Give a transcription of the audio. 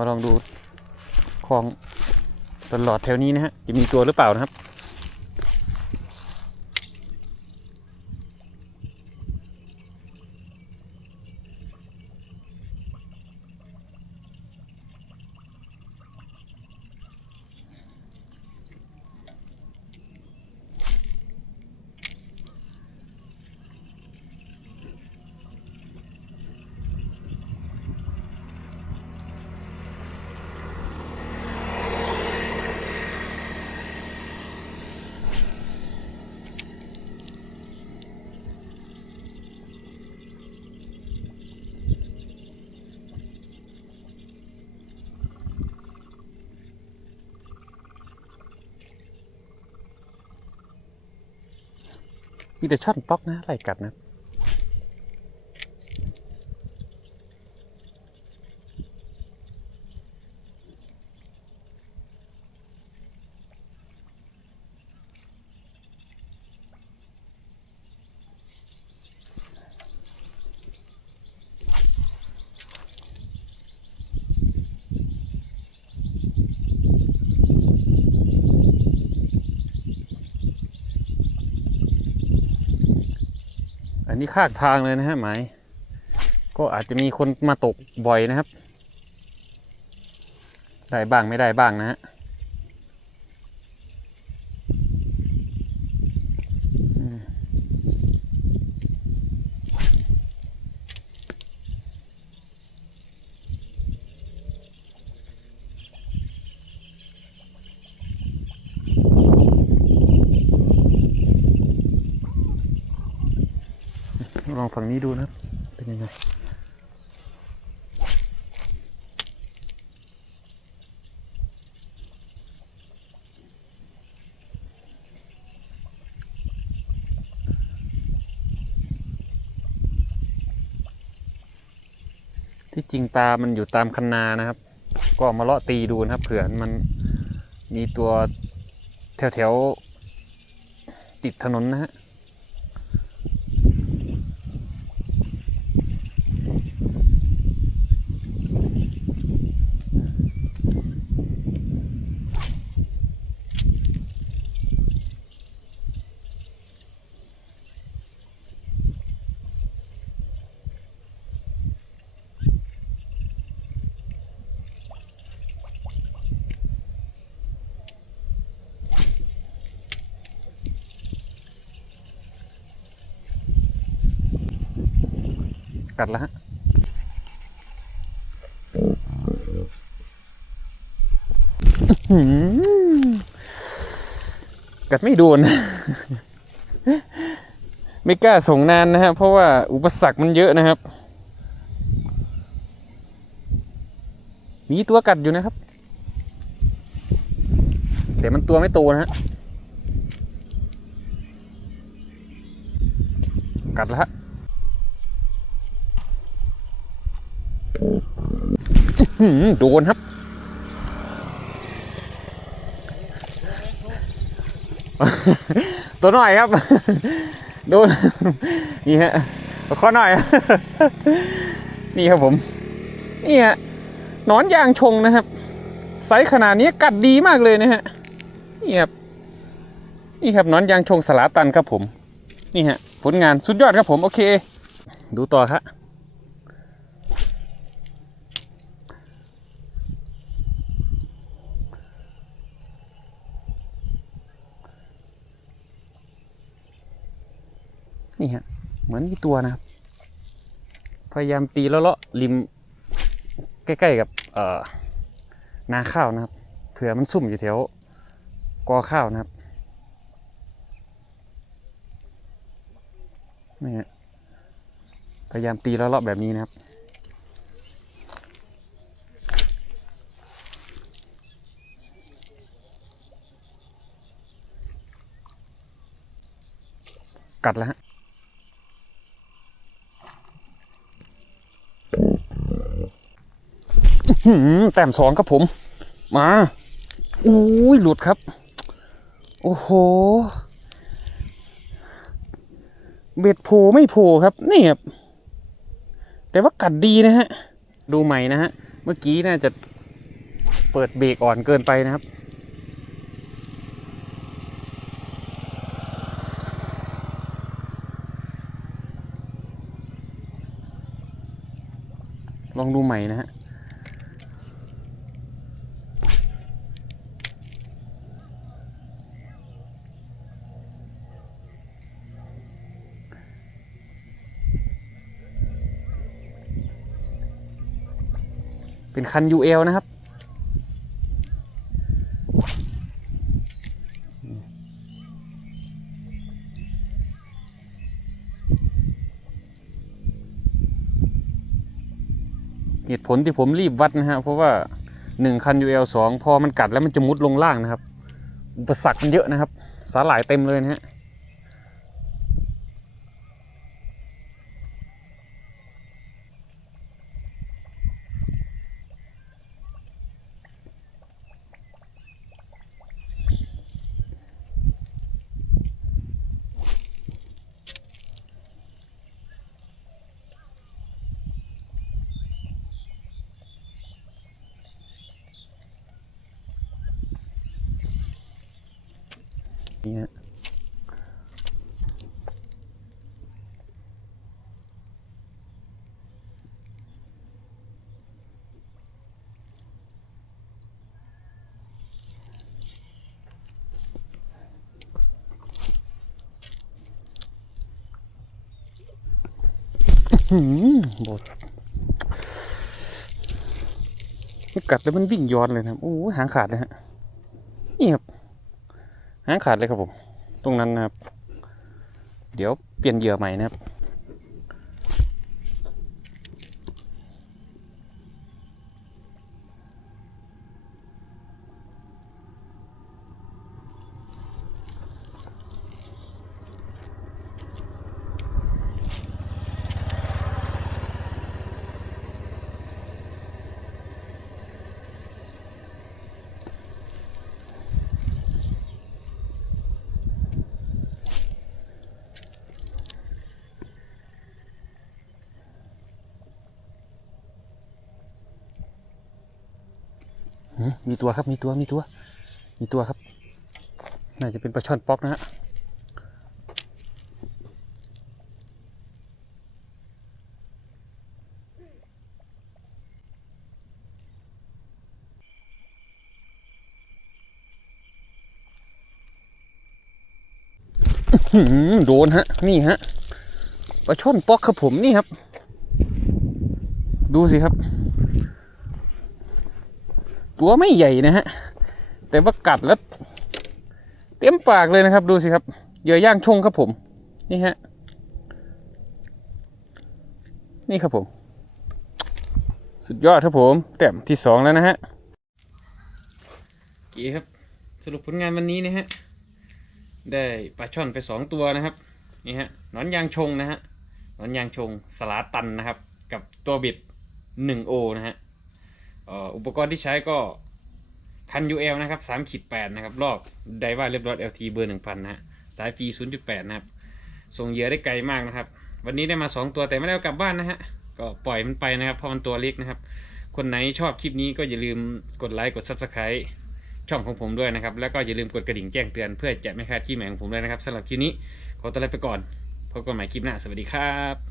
มาลองดูคลองตลอดแถวนี้นะฮะจะมีตัวหรือเปล่านะครับ มีแต่ช่อนป๊อกนะไล่กัดนะ นี่ข้างทางเลยนะฮะหมาย ก็อาจจะมีคนมาตกบ่อยนะครับ ได้บ้างไม่ได้บ้างนะฮะ ลองฝั่งนี้ดูนะ เป็นยังไงที่จริงปลา มันอยู่ตามคันนานะครับ ก็มาเลาะตีดูนะครับ เผื่อมันมีตัวแถวๆติดถนนนะฮะ กัดแล้วฮะกัดไม่โดน ไม่กล้าส่งนานนะฮะ เพราะว่าอุปสรรคมันเยอะนะครับ มีตัวกัดอยู่นะครับ แต่มันตัวไม่โตนะฮะ กัดแล้วฮะ อื้อหือ โดนครับ ตัวหน่อยครับ โดน นี่ฮะข้อหน่อย นี่ครับผม นี่ฮะนอนยางชงนะครับ ไซส์ขนาดนี้กัดดีมากเลยนะฮะ นี่ครับ นี่ครับนอนยางชงสลาตันครับผม นี่ฮะ ผลงานสุดยอดครับผม โอเค ดูต่อครับ นี่ฮะ เหมือนมีตัวนะครับพยายามตีแล้วเลาะริม ใกล้ๆกับเอ่อนาข้าวนะครับ เผื่อมันซุ่มอยู่แถวกอข้าวนะครับนี่ฮะพยายามตีแล้วเลาะแบบนี้นะครับกัดแล้วฮะ อื้อ หือแต้มสองครับผม มาอุ้ยหลุดครับ โอ้โห เบ็ดโผล่ไม่โผล่ครับนี่ครับแต่ว่ากัดดีนะฮะ ดูใหม่นะฮะ เมื่อกี้น่าจะเปิดเบรกอ่อนเกินไปนะครับ ลองดูใหม่นะฮะ เป็นคัน UL นะครับ เหตุผลที่ผมรีบวัดนะฮะเพราะว่าหนึ่งคัน UL สองพอมันกัดแล้วมันจะมุดลงล่างนะครับ อุปสรรคมันเยอะนะครับ สาหร่ายเต็มเลยนะฮะ นี่ฮะอื้อหือบดกัดแล้วมันวิ่งย้อนเลยนะครับโอ้ยหางขาดเลยฮะนี่ครับหางขาดเลยครับผม ตรงนั้นนะครับ เดี๋ยวเปลี่ยนเหยื่อใหม่นะครับ มีตัวครับมีตัวมีตัว มีตัวครับ น่าจะเป็นปลาช่อนป๊อกนะฮะโดนฮะ นี่ฮะปลาช่อนป๊อกครับผมนี่ครับ ดูสิครับ ตัวไม่ใหญ่นะฮะ แต่ว่ากัดแล้วเต็มปากเลยนะครับ ดูสิครับเหยื่อย่างชงครับผม นี่ฮะ นี่ครับผม สุดยอดครับผม แต้มที่สองแล้วนะฮะกีครับ สรุปผลงานวันนี้นะฮะ ได้ปลาช่อนไปสองตัวนะครับ นี่ฮะนอนยางชงนะฮะนอนยางชงสลาตันนะครับ กับตัวบิดหนึ่งโอนะฮะ อุปกรณ์ที่ใช้ก็คัน UL นะครับ3ขีด8นะครับ รอบไดว่าเรียบร้อย LT เบอร์ 1000 นะฮะ สาย P 0.8 นะครับ ส่งเหยื่อได้ไกลมากนะครับ วันนี้ได้มา 2 ตัวแต่ไม่ได้เอากลับบ้านนะฮะ ก็ปล่อยมันไปนะครับ เพราะมันตัวเล็กนะครับ คนไหนชอบคลิปนี้ก็อย่าลืมกดไลค์กด Subscribe ช่องของผมด้วยนะครับ แล้วก็อย่าลืมกดกระดิ่งแจ้งเตือนเพื่อจะไม่พลาดคลิปใหม่ของผมด้วยนะครับสำหรับคลิปนี้ขอตัวลาไปก่อนพบกันใหม่คลิปหน้าสวัสดีครับ